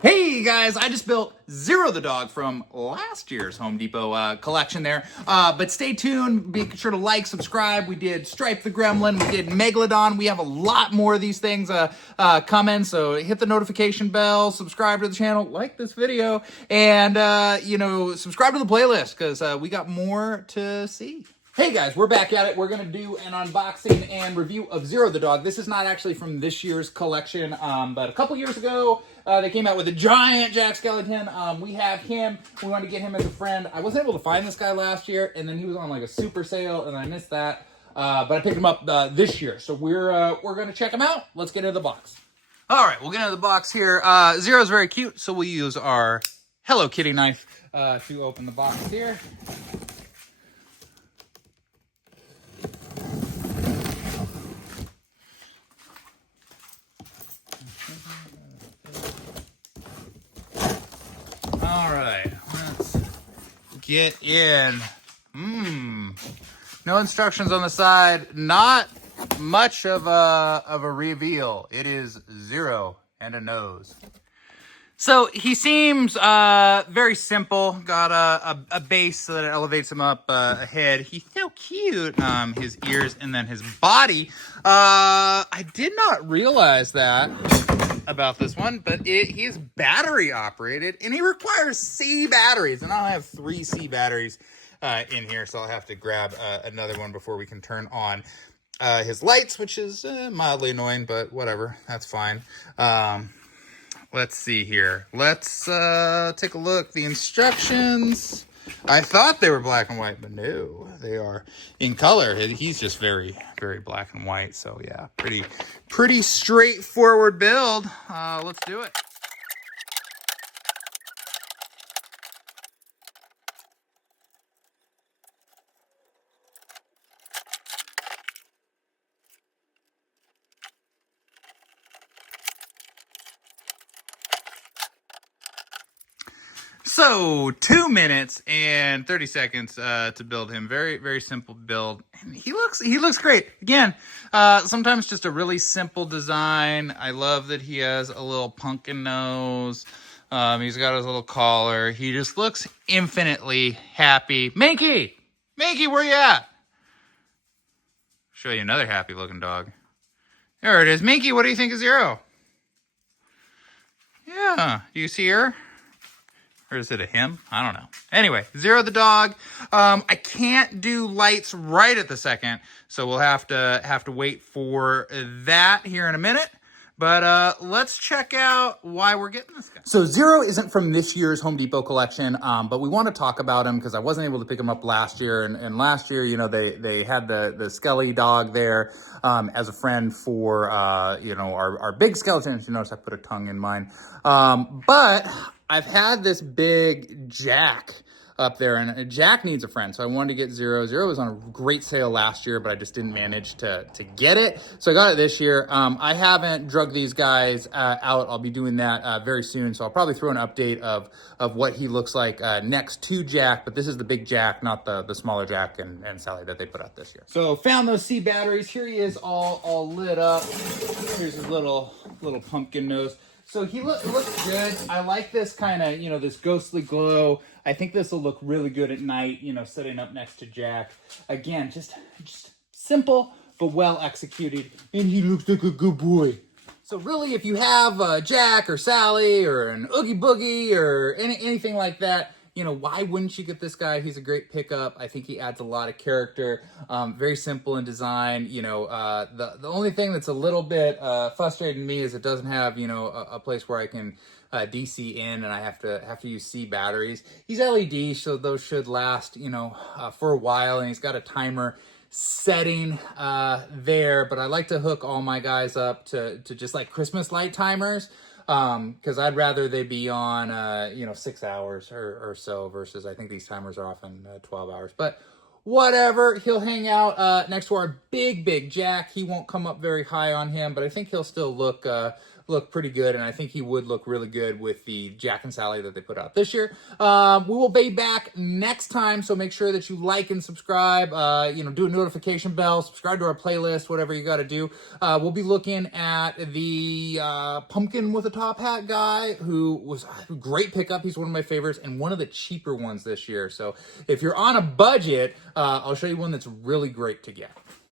Hey guys, I just built Zero the dog from last year's Home Depot collection there. But stay tuned, be sure to like, subscribe. We did Stripe the Gremlin, we did Megalodon. We have a lot more of these things coming, so hit the notification bell, subscribe to the channel, like this video, and subscribe to the playlist because we got more to see. Hey guys, we're back at it. We're going to do an unboxing and review of Zero the dog. This is not actually from this year's collection, but a couple years ago, they came out with a giant Jack Skellington. We have him. We wanted to get him as a friend. I wasn't able to find this guy last year, and then he was on like a super sale, and I missed that. But I picked him up this year, so we're going to check him out. Let's get into the box. All right, we'll get into the box here. Zero's very cute, so we'll use our Hello Kitty knife to open the box here. All right, let's get in. No instructions on the side. Not much of a reveal. It is Zero and a nose. So he seems very simple. Got a base so that it elevates him up ahead. He's so cute. His ears and then his body. I did not realize that about this one, but he is battery operated and he requires C batteries, and I have 3 C batteries in here, so I'll have to grab another one before we can turn on his lights, which is mildly annoying, but whatever, that's fine. Let's see here. Let's take a look. The instructions, I thought they were black and white, but no, they are in color. He's just very, very black and white. So yeah, pretty straightforward build. Let's do it. So 2 minutes and 30 seconds to build him. Very, very simple build. And he looks great. Again, sometimes just a really simple design. I love that he has a little pumpkin nose. He's got his little collar. He just looks infinitely happy. Minky, where you at? Show you another happy looking dog. There it is. Minky, what do you think of Zero? Yeah, do you see her? Or is it a him? I don't know. Anyway, Zero the dog. I can't do lights right at the second, so we'll have to wait for that here in a minute. But let's check out why we're getting this guy. So Zero isn't from this year's Home Depot collection, but we want to talk about him because I wasn't able to pick him up last year. And last year, you know, they had the Skelly dog there as a friend for, our big skeleton. You notice I put a tongue in mine. But I've had this big Jack up there, and Jack needs a friend, so I wanted to get Zero. Zero was on a great sale last year, but I just didn't manage to get it, so I got it this year. I haven't drug these guys out. I'll be doing that very soon, so I'll probably throw an update of what he looks like next to Jack, but this is the big Jack, not the smaller Jack and Sally that they put out this year. So found those C batteries. Here he is all lit up. Here's his little pumpkin nose. So he looks good. I like this kind of, this ghostly glow. I think this will look really good at night, sitting up next to Jack. Again, just simple, but well executed. And he looks like a good boy. So really, if you have Jack or Sally or an Oogie Boogie or anything like that, why wouldn't you get this guy? He's a great pickup. I think he adds a lot of character. Very simple in design. The only thing that's a little bit frustrating to me is it doesn't have, a place where I can DC in, and I have to use C batteries. He's LED, so those should last, for a while, and he's got a timer setting there, but I like to hook all my guys up to just like Christmas light timers. Because I'd rather they be on, 6 hours or so versus I think these timers are often 12 hours. But whatever, he'll hang out next to our big Jack. He won't come up very high on him, but I think he'll still look look pretty good, and I think he would look really good with the Jack and Sally that they put out this year. We will be back next time, so make sure that you like and subscribe. Do a notification bell, subscribe to our playlist, whatever you got to do. We'll be looking at the pumpkin with a top hat guy, who was a great pickup. He's one of my favorites and one of the cheaper ones this year. So if you're on a budget, I'll show you one that's really great to get.